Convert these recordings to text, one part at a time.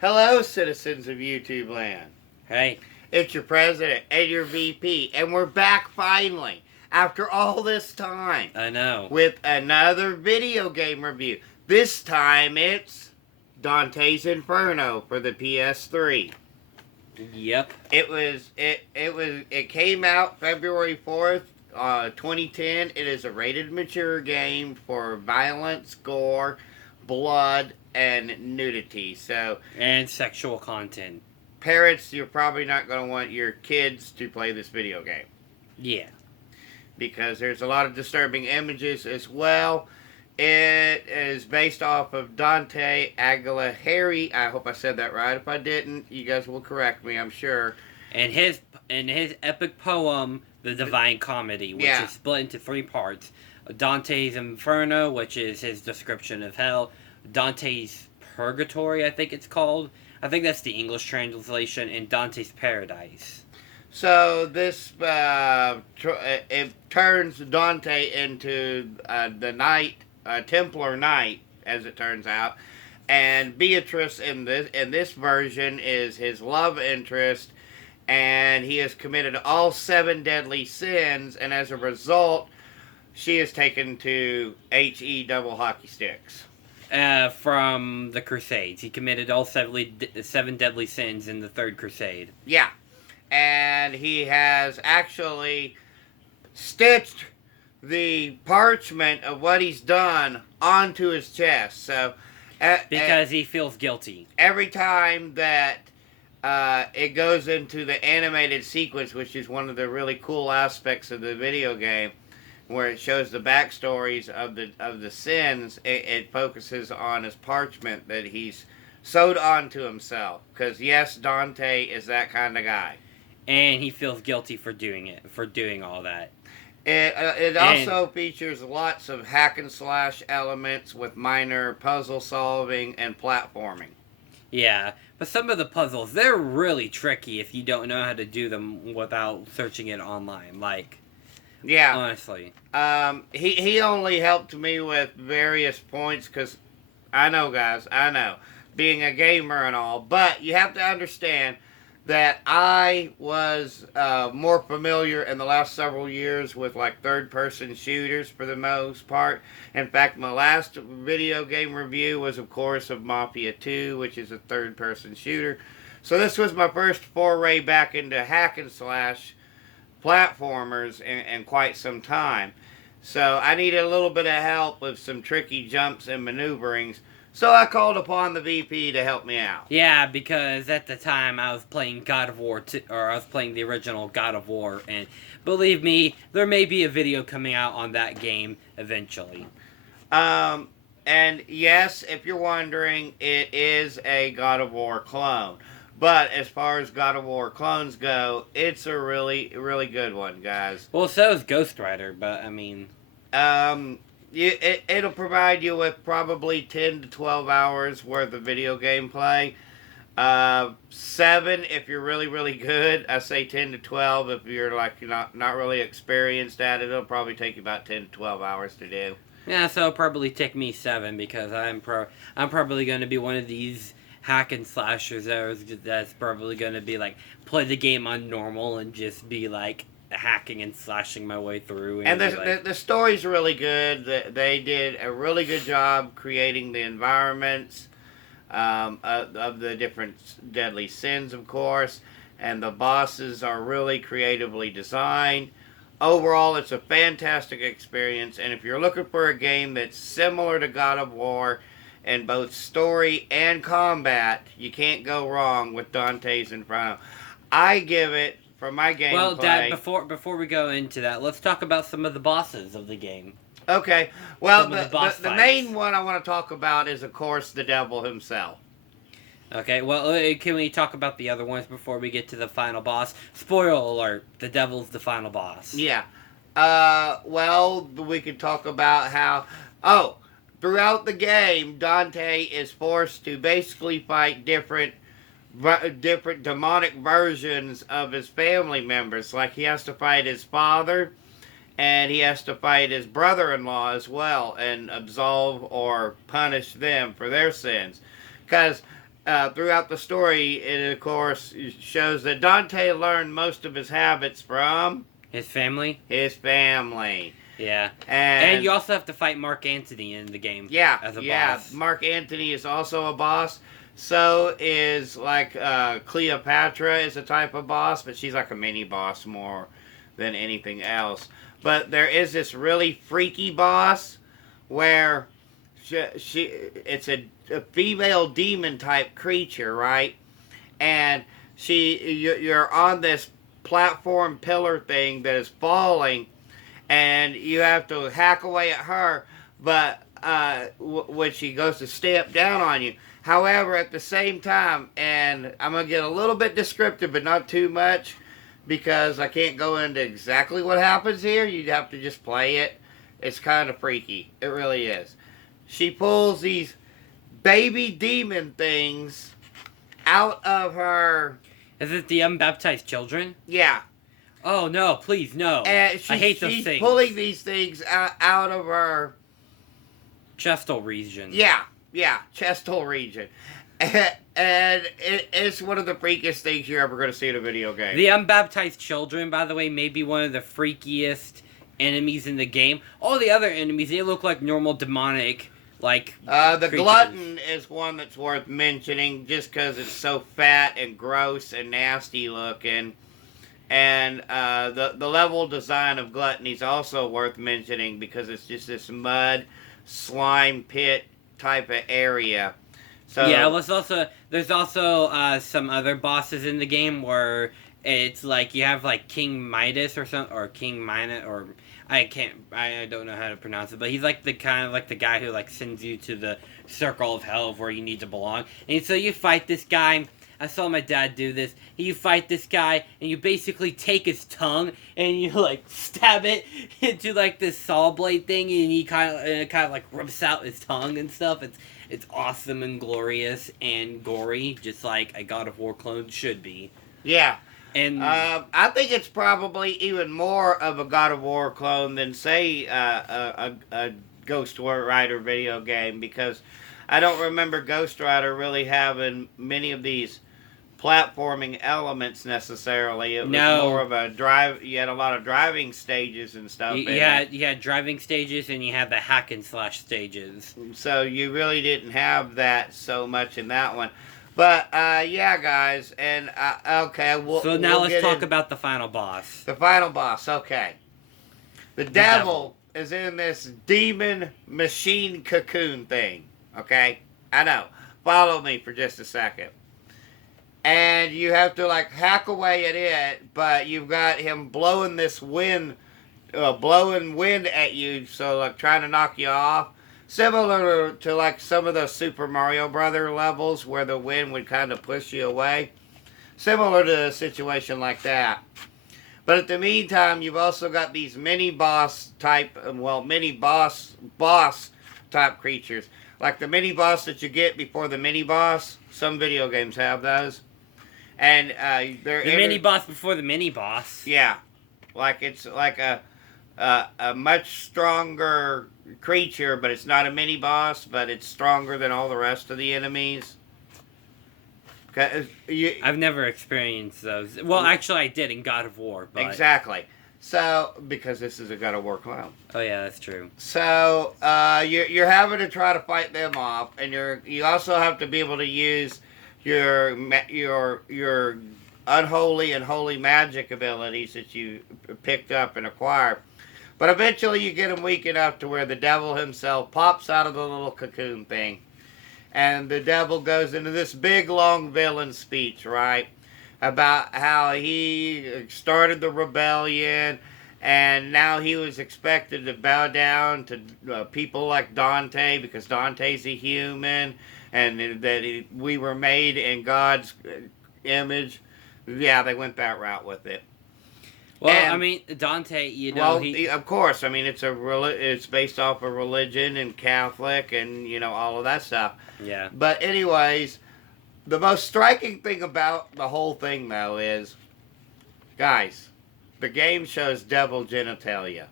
Hello, citizens of YouTube land. Hey, It's your president and your VP, and we're back finally after all this time I know. with another video game review. This time it's Dante's Inferno for the PS3. Yep. It came out February 4th, 2010. It is a rated mature game for violence, gore, blood, and nudity. So And sexual content. parents, you're probably not going to want your kids to play this video game Yeah. because there's a lot of disturbing images as well. It is based off of Dante Alighieri. I hope I said that right. If I didn't, you guys will correct me, I'm sure. And his epic poem, The Divine Comedy, which Yeah. is split into three parts. Dante's Inferno, which is his description of hell. Dante's Purgatory, I think it's called. I think that's the English translation. And Dante's Paradise. So this it turns Dante into the knight, Templar knight, as it turns out, and Beatrice in this version is his love interest, and he has committed all 7 deadly sins, and as a result, she is taken to double hockey sticks. From the Crusades. He committed all 7 deadly sins in the Third Crusade. Yeah. And he has actually stitched the parchment of what he's done onto his chest. So, Because he feels guilty. every time that it goes into the animated sequence, which is one of the really cool aspects of the video game, where it shows the backstories of the sins, it focuses on his parchment that he's sewed onto himself. Because yes, Dante is that kind of guy. And he feels guilty for doing it, for doing all that. It also features lots of hack and slash elements with minor puzzle solving and platforming. Yeah, but some of the puzzles, they're really tricky if you don't know how to do them without searching it online. Like, Yeah. honestly. He only helped me with various points because I know, guys, I know, being a gamer and all, but you have to understand that I was more familiar in the last several years with like third-person shooters for the most part. In fact, my last video game review was, of course, of Mafia 2, which is a third-person shooter. So this was my first foray back into hack and slash platformers in quite some time. So I needed a little bit of help with some tricky jumps and maneuverings. So I called upon the VP to help me out. Yeah, because at the time I was playing God of War 2, or I was playing the original God of War, and believe me, there may be a video coming out on that game eventually. And yes, if you're wondering, it is a God of War clone. But as far as God of War clones go, it's a really, really good one, guys. Well, so is Ghost Rider, but I mean... It'll provide you with probably 10 to 12 hours worth of video gameplay. 7 if you're really, really good. I say 10 to 12 if you're like not really experienced at it. It'll probably take you about 10 to 12 hours to do. Yeah, so it'll probably take me 7 because I'm probably going to be one of these hack and slashers that's probably going to be like play the game on normal and just be like hacking and slashing my way through. And the story's really good. They did a really good job creating the environments of the different deadly sins, of course. And the bosses are really creatively designed. Overall, it's a fantastic experience. And if you're looking for a game that's similar to God of War in both story and combat, you can't go wrong with Dante's Inferno. I give it, for my gameplay... Well, Dad, before we go into that, let's talk about some of the bosses of the game. Okay. Well, Some of the boss the fights. main one I want to talk about is, of course, the devil himself. Okay, well, can we talk about the other ones before we get to the final boss? Spoiler alert, the devil's the final boss. Yeah. Well, we could talk about how... Oh, throughout the game, Dante is forced to basically fight different demonic versions of his family members. Like, he has to fight his father, and he has to fight his brother-in-law as well, and absolve or punish them for their sins. Because throughout the story, it of course shows that Dante learned most of his habits from His family. his family. Yeah, And you also have to fight Mark Antony in the game. yeah, as a yeah. boss. Mark Antony is also a boss. So is like Cleopatra is a type of boss, but she's like a mini boss more than anything else. But there is this really freaky boss where she it's a female demon type creature, right? And you're on this platform pillar thing that is falling, and you have to hack away at her, but when she goes to step down on you. However, at the same time, and I'm going to get a little bit descriptive, but not too much, because I can't go into exactly what happens here. You'd have to just play it. It's kind of freaky. It really is. She pulls these baby demon things out of her. Is it the unbaptized children? Yeah. Oh no! Please no! And I hate those she's things. pulling these things out of her chestal region. Yeah, chest hole region. And it's one of the freakiest things you're ever going to see in a video game. The unbaptized children, by the way, may be one of the freakiest enemies in the game. All the other enemies, they look like normal demonic, like the creatures. glutton is one that's worth mentioning just because it's so fat and gross and nasty looking. And the level design of gluttony is also worth mentioning because it's just this mud, slime pit type of area. So yeah, there's also some other bosses in the game where it's like you have like King Midas or King Midas, or I don't know how to pronounce it, but he's like the guy who like sends you to the circle of hell of where you need to belong. And so you fight this guy. I saw my dad do this. You fight this guy, and you basically take his tongue, and you like stab it into like this saw blade thing, and he kind of like rips out his tongue and stuff. It's awesome and glorious and gory, just like a God of War clone should be. Yeah. And I think it's probably even more of a God of War clone than, say, a Ghost Rider video game, because I don't remember Ghost Rider really having many of these platforming elements necessarily. It was more of a drive. You had a lot of driving stages and stuff. You had driving stages, and you had the hack and slash stages. So you really didn't have that so much in that one. But yeah, guys, and okay, so now let's talk about the final boss. The final boss, okay. The devil is in this demon machine cocoon thing. Okay, I know. Follow me for just a second. And you have to like hack away at it, but you've got him blowing this wind, blowing wind at you, so like trying to knock you off. Similar to like some of the Super Mario Brother levels where the wind would kind of push you away. Similar to a situation like that. But at the meantime, you've also got these mini boss type type creatures. Like the mini boss that you get before the mini boss. Some video games have those. And they're the mini boss before the mini boss. Yeah. Like it's like a much stronger creature, but it's not a mini boss, but it's stronger than all the rest of the enemies. I've never experienced those. Well, actually, I did in God of War. But... Exactly. So, because this is a God of War clone. Oh yeah, that's true. So, you're having to try to fight them off, and you also have to be able to use your unholy and holy magic abilities that you picked up and acquired. But eventually you get him weak enough to where the devil himself pops out of the little cocoon thing. And the devil goes into this big, long villain speech, right? About how he started the rebellion, and now he was expected to bow down to people like Dante, because Dante's a human, and that we were made in God's image. Yeah, they went that route with it. Well, and, I mean, Dante, you know... Well, of course. I mean, it's based off of religion and Catholic and, all of that stuff. Yeah. But anyways, the most striking thing about the whole thing, though, is... Guys, the game shows devil genitalia.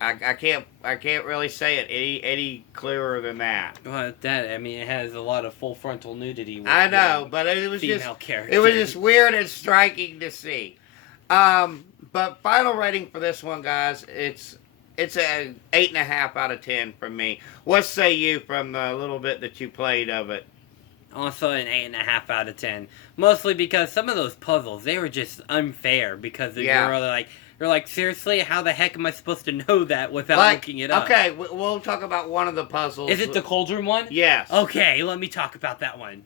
I can't really say it any clearer than that. Well, I mean, it has a lot of full frontal nudity. With I know, but it was female just characters. it was just weird and striking to see. But final rating for this one, guys, it's a 8.5 out of 10 from me. What say you from the little bit that you played of it? Also an 8.5 out of 10. Mostly because some of those puzzles, they were just unfair because you're like, seriously, how the heck am I supposed to know that without looking it up? Okay, we'll talk about one of the puzzles. Is it the cauldron one? Yes. Okay, let me talk about that one.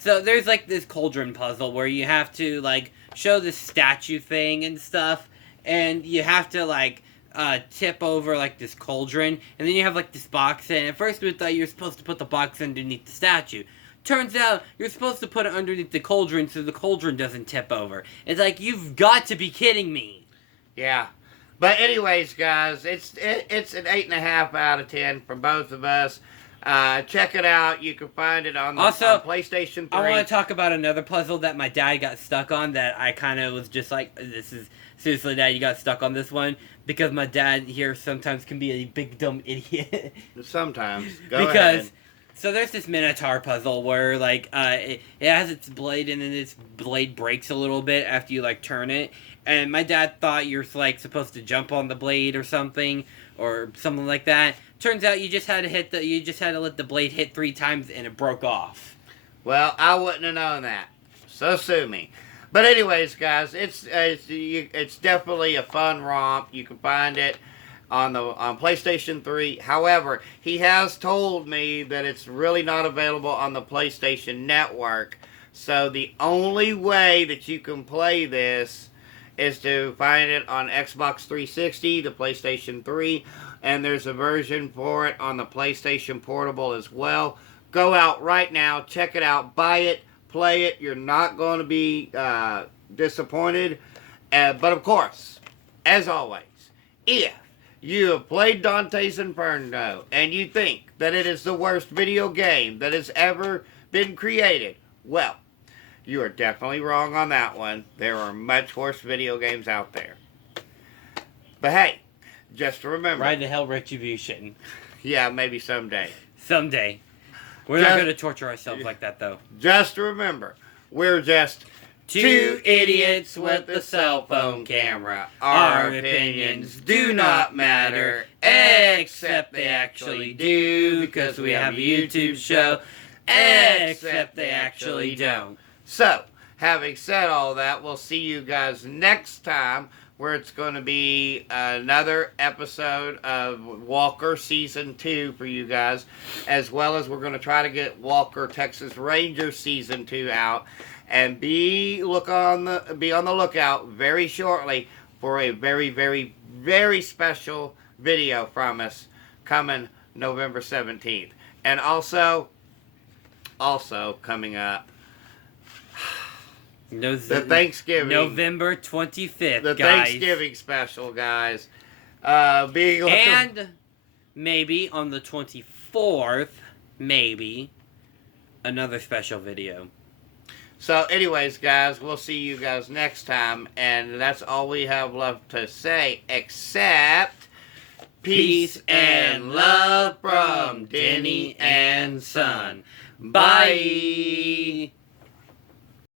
So there's like this cauldron puzzle where you have to like show this statue thing and stuff, and you have to like tip over like this cauldron, and then you have like this box, and at first we thought you were supposed to put the box underneath the statue. Turns out you're supposed to put it underneath the cauldron so the cauldron doesn't tip over. It's like, you've got to be kidding me. Yeah. But anyways, guys, it's an 8.5 out of 10 from both of us. Check it out. You can find it on PlayStation 3. I want to talk about another puzzle that my dad got stuck on that I kind of was just like, this is... Seriously, Dad, you got stuck on this one? Because my dad here sometimes can be a big dumb idiot. Sometimes. Go ahead. So there's this Minotaur puzzle where, like, it has its blade, and then its blade breaks a little bit after you, like, turn it. And my dad thought you're, like, supposed to jump on the blade or something like that. Turns out you just had to let the blade hit 3 times, and it broke off. Well, I wouldn't have known that. So sue me. But anyways, guys, it's definitely a fun romp. You can find it on PlayStation 3. However, he has told me that it's really not available on the PlayStation Network. So the only way that you can play this is to find it on Xbox 360, the PlayStation 3, and there's a version for it on the PlayStation Portable as well. Go out right now, check it out, buy it, play it. You're not going to be disappointed. But of course, as always, if you have played Dante's Inferno and you think that it is the worst video game that has ever been created, well, you are definitely wrong on that one. There are much worse video games out there. But hey, just remember... Ride to Hell Retribution. Yeah, maybe someday. Someday. We're not going to torture ourselves like that, though. Just remember, we're just... Two idiots with a cell phone camera. Our opinions do not matter, except they actually do, because we have a YouTube show, except they actually don't. So, having said all that, we'll see you guys next time, where it's going to be another episode of Walker Season 2 for you guys, as well as we're going to try to get Walker Texas Ranger Season 2 out. And be on the lookout very shortly for a very, very, very special video from us coming November 17th. And also coming up, the Thanksgiving. November 25th, the guys. Thanksgiving special, guys. And maybe on the 24th, maybe, another special video. So anyways, guys, we'll see you guys next time, and that's all we have left to say, except peace and love from Denny and Son. Bye!